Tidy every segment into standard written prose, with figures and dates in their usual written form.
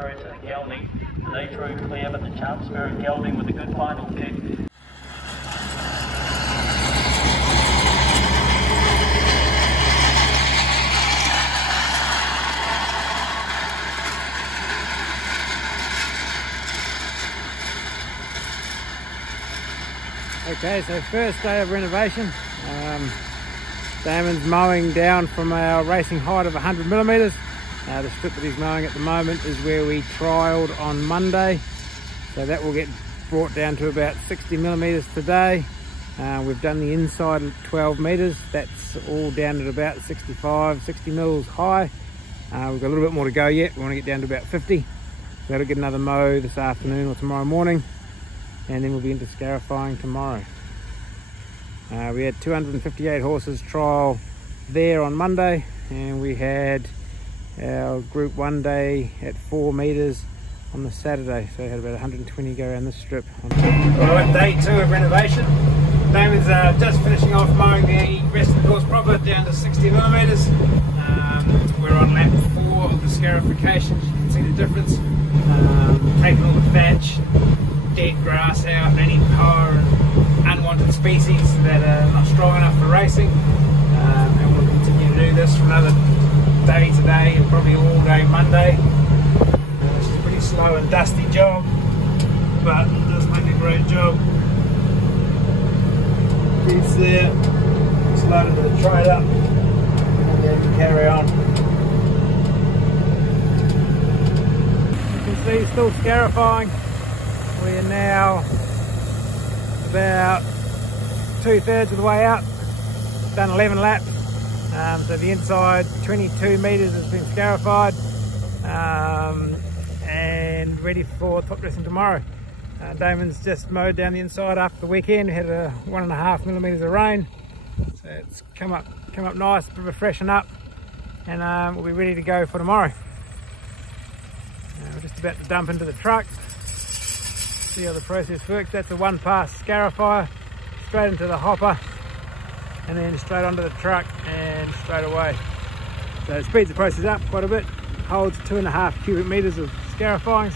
through to the gelding. The knee through clear, but the jump spirit gelding with a good final kick. Okay, so first day of renovation. Damon's mowing down from our racing height of 100mm. The strip that he's mowing at the moment is where we trialled on Monday. So that will get brought down to about 60mm today. We've done the inside at 12 meters. That's all down at about 65, 60 mils high. We've got a little bit more to go yet. We want to get down to about 50. So that'll get another mow this afternoon or tomorrow morning. And then we'll be into scarifying tomorrow. We had 258 horses trial there on Monday, and we had our group 1 day at 4 meters on the Saturday, so we had about 120 go around this strip. Alright, day 2 of renovation. Damon's just finishing off mowing the rest of the course proper down to 60mm. We're on lap 4 of the scarification. You can see the difference. Taking all the thatch, dead grass out, any power and unwanted species that are not strong enough for racing. And we'll continue to do this for another day today and probably all day Monday. It's a pretty slow and dusty job, but it does make a great job. Kids there, slow to the trade up, and then we carry on. You can see still scarifying. We are now about 2/3 of the way out, done 11 laps. So the inside 22 meters has been scarified and ready for top dressing tomorrow. Damon's just mowed down the inside after the weekend. We had a 1.5mm of rain, so it's come up nice, a bit of a freshen up, and we'll be ready to go for tomorrow. We're just about to dump into the truck. See how the process works. That's a 1-pass scarifier, straight into the hopper and then straight onto the truck and straight away. So it speeds the process up quite a bit, holds 2.5 cubic meters of scarifying.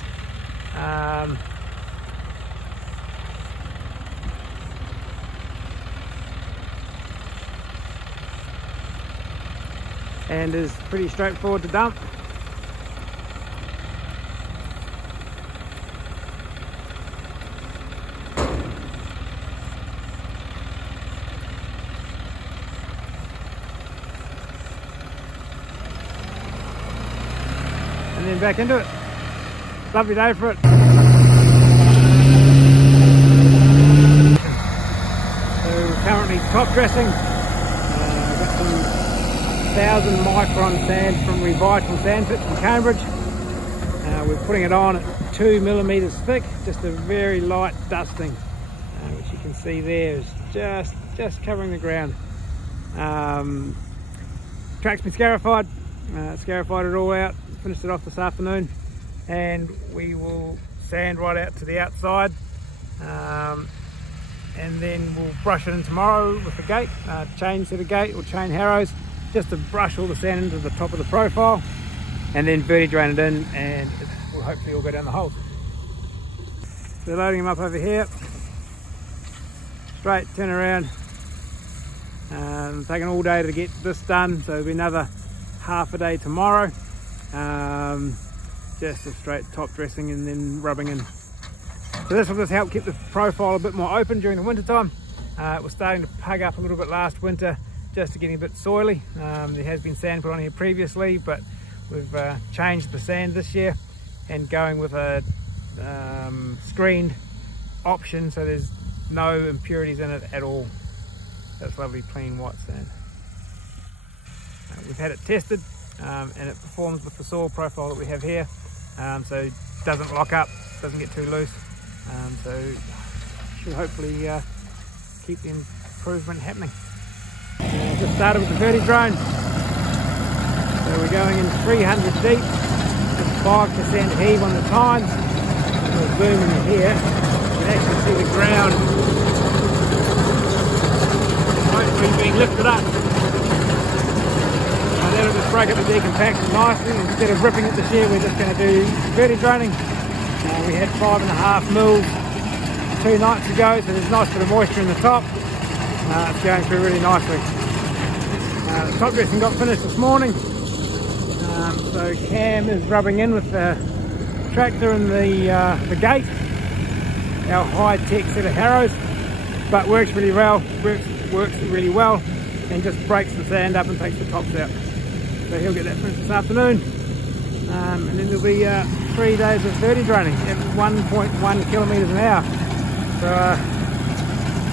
And is pretty straightforward to dump. And then back into it. Lovely day for it. So currently top dressing. Got some 1000 micron sand from Revital Sand Pit from Cambridge. We're putting it on at 2mm thick, just a very light dusting, which you can see there is just covering the ground. Track's been scarified, scarified it all out. Finished it off this afternoon, and we will sand right out to the outside, and then we'll brush it in tomorrow with the gate, chain set of gate or chain harrows, just to brush all the sand into the top of the profile, and then verti drain it in, and it will hopefully all go down the holes. So loading them up over here, straight turn around, taking all day to get this done, so there'll be another half a day tomorrow. Just a straight top dressing and then rubbing in. So this will just help keep the profile a bit more open during the winter time. It was starting to pug up a little bit last winter, just getting a bit soily. There has been sand put on here previously, but we've changed the sand this year and going with a screened option, so there's no impurities in it at all. That's lovely clean white sand. We've had it tested, and it performs with the soil profile that we have here, so it doesn't lock up, doesn't get too loose, so should hopefully keep the improvement happening. Just started with the verti drone, so we're going in 300 deep, with 5% heave on the tines. We'll zoom in here, you can actually see the ground hopefully being lifted up. That'll just break up the decompaction nicely. Instead of ripping it this year, we're just going to do verti draining. We had 5.5 mils 2 nights ago, so there's a nice bit of moisture in the top. It's going through really nicely. The top dressing got finished this morning, so Cam is rubbing in with the tractor and the gate, our high-tech set of harrows, but works really well, and just breaks the sand up and takes the tops out. So he'll get that finished this afternoon, and then there'll be 3 days of verti draining at 1.1 kilometres an hour. So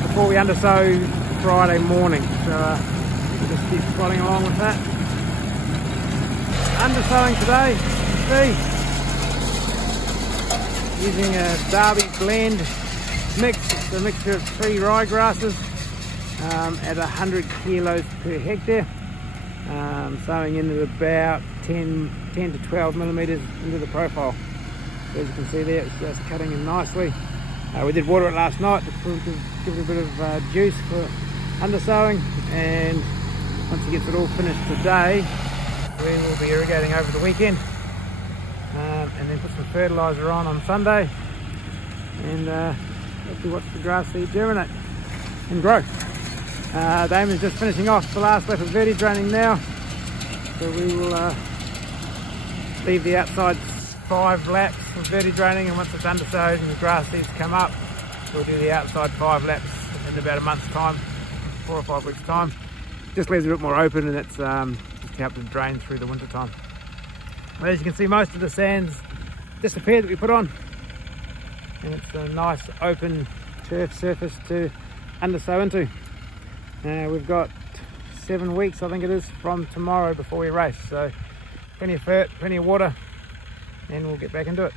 before we undersow Friday morning, so we'll just keep plodding along with that. Undersowing today, using a Derby blend mix. It's a mixture of 3 ryegrasses at 100 kilos per hectare, sowing in at about 10 to 12 millimetres into the profile. So as you can see there, it's just cutting in nicely. We did water it last night to give it a bit of juice for undersowing, and once he gets it all finished today, we will be irrigating over the weekend, and then put some fertiliser on Sunday, and hopefully watch the grass seed germinate and grow. Damon's just finishing off the last lap of verti draining now, so we will leave the outside 5 laps of verti draining, and once it's undersowed and the grass seeds come up, we'll do the outside 5 laps in about a month's time, 4 or 5 weeks time. Just leaves it a bit more open, and that's just helps it drain through the winter time. Well, as you can see, most of the sand's disappeared that we put on, and it's a nice open turf surface to undersow into. We've got 7 weeks, I think it is, from tomorrow before we race, so plenty of fert, plenty of water, and we'll get back into it.